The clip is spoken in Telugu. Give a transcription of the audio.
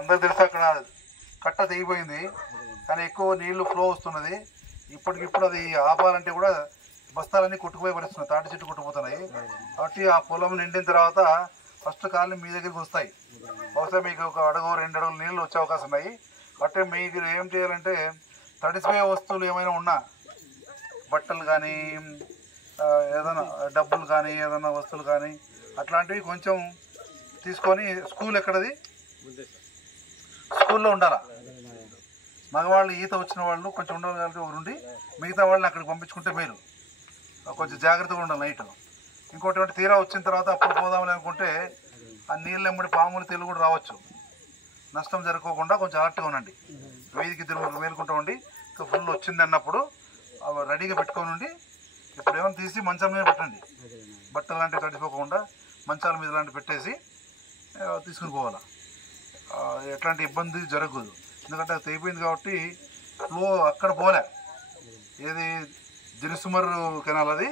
అందరు తెలిసి అక్కడ కట్ట తెగిపోయింది, కానీ ఎక్కువ నీళ్లు ఫ్లో వస్తున్నది. ఇప్పటికిప్పుడు అది ఆపాలంటే కూడా బస్తాలన్నీ కొట్టుకుపోయి పడుతున్నాయి, తాటి చెట్టు కొట్టుకుపోతున్నాయి. కాబట్టి ఆ పొలం నిండిన తర్వాత ఫస్ట్ కాళ్ళు మీ దగ్గరికి వస్తాయి. బహుశా మీకు ఒక అడుగు 2 అడుగులు నీళ్ళు వచ్చే అవకాశం ఉన్నాయి. అంటే మీకు ఏం చేయాలంటే తడిసిపోయే వస్తువులు ఏమైనా ఉన్నా, బట్టలు కానీ ఏదైనా డబ్బులు కానీ ఏదైనా వస్తువులు కానీ అట్లాంటివి కొంచెం తీసుకొని, స్కూల్ ఎక్కడది, స్కూల్లో ఉండాలా. మగవాళ్ళు ఈత వచ్చిన వాళ్ళు కొంచెం ఉండగలిగితే ఉండి మిగతా వాళ్ళని అక్కడికి పంపించుకుంటే మీరు కొంచెం జాగ్రత్తగా ఉండాలి నైట్. ఇంకోటి తీరా వచ్చిన తర్వాత అప్పుడు పోదామని అనుకుంటే ఆ నీళ్ళు ఎమ్మడి పాములు తెలుగు కూడా రావచ్చు. నష్టం జరగకుండా కొంచెం అలర్ట్గా ఉండండి. 5కి మేలుకుంటూ ఉండి ఫుల్ వచ్చింది అన్నప్పుడు రెడీగా పెట్టుకొని ఉండి, ఇప్పుడు ఏమైనా తీసి మంచం మీద పెట్టండి. బట్టలు లాంటివి తడిపోకుండా మంచాల మీద లాంటివి పెట్టేసి తీసుకుని పోవాలా. ఎట్లాంటి ఇబ్బంది జరగదు, ఎందుకంటే అది తెగిపోయింది కాబట్టి ఫ్లో అక్కడ పోలే. ఏది దినుసుమర్ కెనాల్ అది.